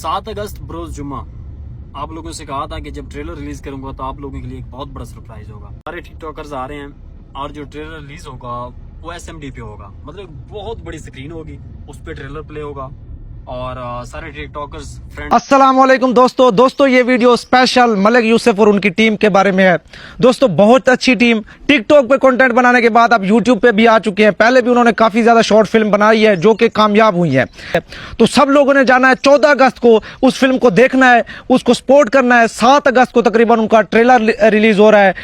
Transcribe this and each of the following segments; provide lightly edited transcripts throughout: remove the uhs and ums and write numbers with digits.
7 अगस्त बरोज जुम्मा आप लोगों से कहा था कि जब ट्रेलर रिलीज करूंगा तो आप लोगों के लिए एक बहुत बड़ा सरप्राइज होगा। सारे टिकटॉकर्स आ रहे हैं और जो ट्रेलर रिलीज होगा वो SMD पे होगा, मतलब एक बहुत बड़ी स्क्रीन होगी, उस पे ट्रेलर प्ले होगा और सारे टिकटॉकर्स फ्रेंड। अस्सलामुअलैकुम दोस्तों ये वीडियो स्पेशल मलिक यूसुफ और उनकी टीम के बारे में है। दोस्तों बहुत अच्छी टीम, टिकटॉक पे कंटेंट बनाने के बाद अब यूट्यूब पे भी आ चुके हैं। पहले भी उन्होंने काफी ज्यादा शॉर्ट फिल्म बनाई है जो कि कामयाब हुई है। तो सब लोगों ने जाना है 14 अगस्त को उस फिल्म को देखना है, उसको सपोर्ट करना है। 7 अगस्त को तकरीबन उनका ट्रेलर रिलीज हो रहा है।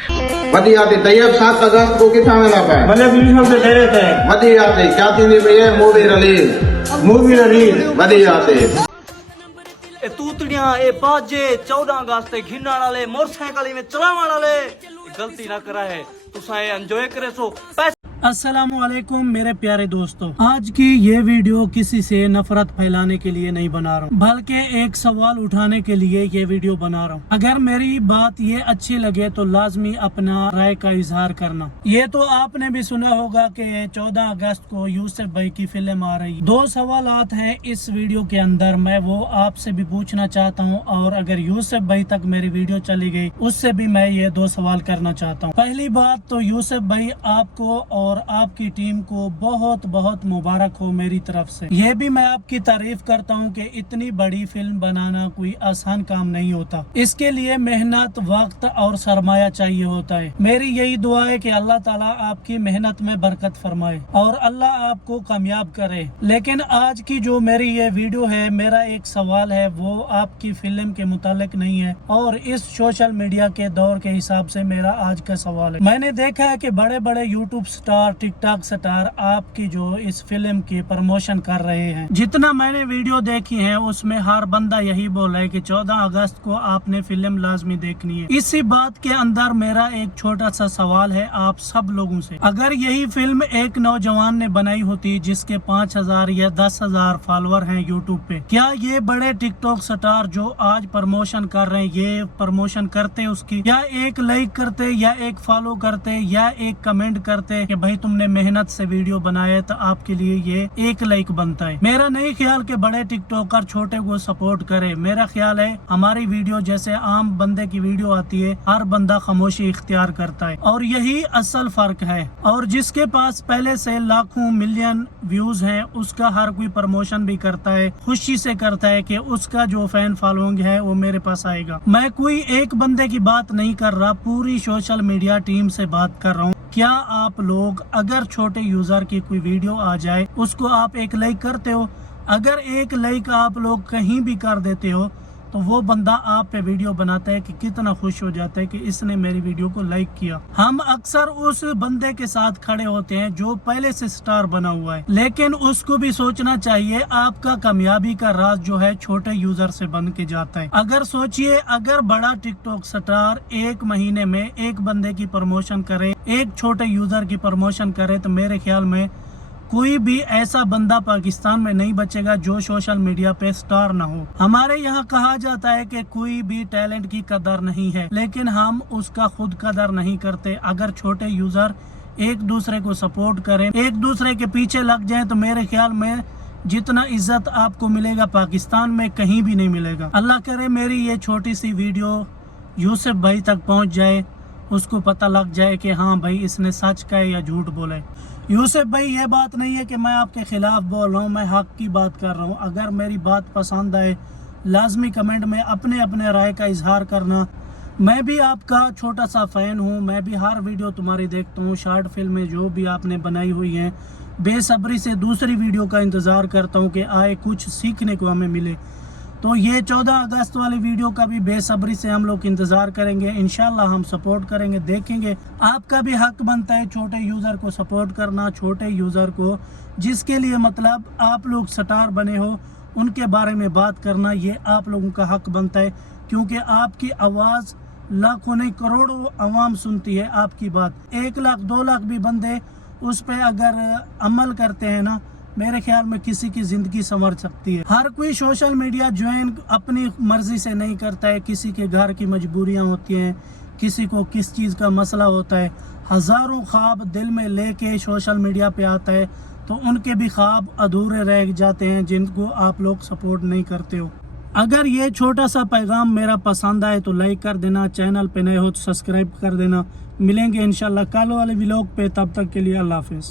मदी आते तैयब 7 अगस्त को कितना मिला पाए मतलब यूट्यूब पे दे देते हैं मदी आते क्या थी भैया मूवी रिलीज मदी आते ए तूतड़ियां ए बाजे 14 अगस्त ते घिन्ना वाले मोटरसाइकिल में चलावन वाले गलती ना करा है तुसा एंजॉय करे सो। अस्सलामुअलैकुम मेरे प्यारे दोस्तों, आज की ये वीडियो किसी से नफरत फैलाने के लिए नहीं बना रहा हूँ, बल्कि एक सवाल उठाने के लिए ये वीडियो बना रहा हूँ। अगर मेरी बात ये अच्छी लगे तो लाजमी अपना राय का इजहार करना। ये तो आपने भी सुना होगा कि 14 अगस्त को यूसुफ भाई की फिल्म आ रही है। 2 सवालात हैं इस वीडियो के अंदर, मैं वो आपसे भी पूछना चाहता हूँ और अगर यूसुफ भाई तक मेरी वीडियो चली गई उससे भी मैं ये 2 सवाल करना चाहता हूँ। पहली बात तो यूसुफ भाई आपको और आपकी टीम को बहुत बहुत मुबारक हो मेरी तरफ से। ये भी मैं आपकी तारीफ करता हूँ कि इतनी बड़ी फिल्म बनाना कोई आसान काम नहीं होता, इसके लिए मेहनत, वक्त और सरमाया चाहिए होता है। मेरी यही दुआ है कि अल्लाह ताला आपकी मेहनत में बरकत फरमाए और अल्लाह आपको कामयाब करे। लेकिन आज की जो मेरी ये वीडियो है, मेरा एक सवाल है, वो आपकी फिल्म के मुतालिक नहीं है और इस सोशल मीडिया के दौर के हिसाब से मेरा आज का सवाल है। मैंने देखा है कि बड़े बड़े यूट्यूब स्टार, टिकटॉक स्टार आपकी जो इस फिल्म की प्रमोशन कर रहे हैं। जितना मैंने वीडियो देखी है उसमें हर बंदा यही बोल रहा है कि 14 अगस्त को आपने फिल्म लाजमी देखनी है। इसी बात के अंदर मेरा एक छोटा सा सवाल है आप सब लोगों से। अगर यही फिल्म एक नौजवान ने बनाई होती जिसके 5000 या 10,000 फॉलोअर हैं यूट्यूब पे, क्या ये बड़े टिकटॉक स्टार जो आज प्रमोशन कर रहे हैं ये प्रमोशन करते उसकी, या एक लाइक करते या एक फॉलो करते या एक कमेंट करते कि भाई तुमने मेहनत से वीडियो बनाया तो आपके लिए ये एक लाइक बनता है। मेरा नहीं ख्याल कि बड़े टिकटॉकर छोटे को सपोर्ट करे। मेरा ख्याल है हमारी वीडियो जैसे आम बंदे की वीडियो आती है, हर बंदा खामोशी इख्तियार करता है और यही असल फर्क है। और जिसके पास पहले से लाखों मिलियन व्यूज हैं उसका हर कोई प्रमोशन भी करता है, खुशी से करता है कि उसका जो फैन फॉलोइंग है वो मेरे पास आएगा। मैं कोई एक बंदे की बात नहीं कर रहा, पूरी सोशल मीडिया टीम से बात कर रहा हूँ। क्या आप लोग अगर छोटे यूजर की कोई वीडियो आ जाए उसको आप एक लाइक करते हो? अगर एक लाइक आप लोग कहीं भी कर देते हो तो वो बंदा आप पे वीडियो बनाता है कि कितना खुश हो जाता है कि इसने मेरी वीडियो को लाइक किया। हम अक्सर उस बंदे के साथ खड़े होते हैं जो पहले से स्टार बना हुआ है, लेकिन उसको भी सोचना चाहिए आपका कामयाबी का राज जो है छोटे यूजर से बन के जाता है। अगर सोचिए अगर बड़ा टिकटॉक स्टार एक महीने में एक बंदे की प्रमोशन करे, एक छोटे यूजर की प्रमोशन करे, तो मेरे ख्याल में कोई भी ऐसा बंदा पाकिस्तान में नहीं बचेगा जो सोशल मीडिया पे स्टार ना हो। हमारे यहाँ कहा जाता है कि कोई भी टैलेंट की कदर नहीं है, लेकिन हम उसका खुद कदर नहीं करते। अगर छोटे यूजर एक दूसरे को सपोर्ट करें, एक दूसरे के पीछे लग जाएं, तो मेरे ख्याल में जितना इज्जत आपको मिलेगा पाकिस्तान में कहीं भी नहीं मिलेगा। अल्लाह करे मेरी ये छोटी सी वीडियो यूसुफ भाई तक पहुँच जाए, उसको पता लग जाए कि हाँ भाई इसने सच कहा या झूठ बोला है। यूसुफ भाई ये बात नहीं है कि मैं आपके खिलाफ बोल रहा हूँ, मैं हक की बात कर रहा हूँ। अगर मेरी बात पसंद आए लाजमी कमेंट में अपने अपने राय का इजहार करना। मैं भी आपका छोटा सा फ़ैन हूँ, मैं भी हर वीडियो तुम्हारी देखता हूँ। शॉर्ट फिल्में जो भी आपने बनाई हुई हैं बेसब्री से दूसरी वीडियो का इंतज़ार करता हूँ कि आए कुछ सीखने को हमें मिले। तो ये 14 अगस्त वाली वीडियो का भी बेसब्री से हम लोग इंतजार करेंगे। इंशाल्लाह हम सपोर्ट करेंगे, देखेंगे। आपका भी हक बनता है छोटे यूज़र को सपोर्ट करना, छोटे यूज़र को जिसके लिए मतलब आप लोग स्टार बने हो उनके बारे में बात करना, ये आप लोगों का हक बनता है क्योंकि आपकी आवाज़ लाखों नहीं करोड़ों आवाम सुनती है आपकी बात। 1 लाख 2 लाख भी बंदे उस पर अगर अमल करते हैं ना, मेरे ख्याल में किसी की जिंदगी संवर सकती है। हर कोई सोशल मीडिया ज्वाइन अपनी मर्जी से नहीं करता है, किसी के घर की मजबूरियां होती हैं, किसी को किस चीज़ का मसला होता है। हज़ारों ख्वाब दिल में लेके सोशल मीडिया पे आता है तो उनके भी ख्वाब अधूरे रह जाते हैं जिनको आप लोग सपोर्ट नहीं करते हो। अगर ये छोटा सा पैगाम मेरा पसंद आए तो लाइक कर देना, चैनल पे नए हो तो सब्सक्राइब कर देना। मिलेंगे इंशाल्लाह कल वाले व्लॉग पे, तब तक के लिए अल्लाह हाफिज़।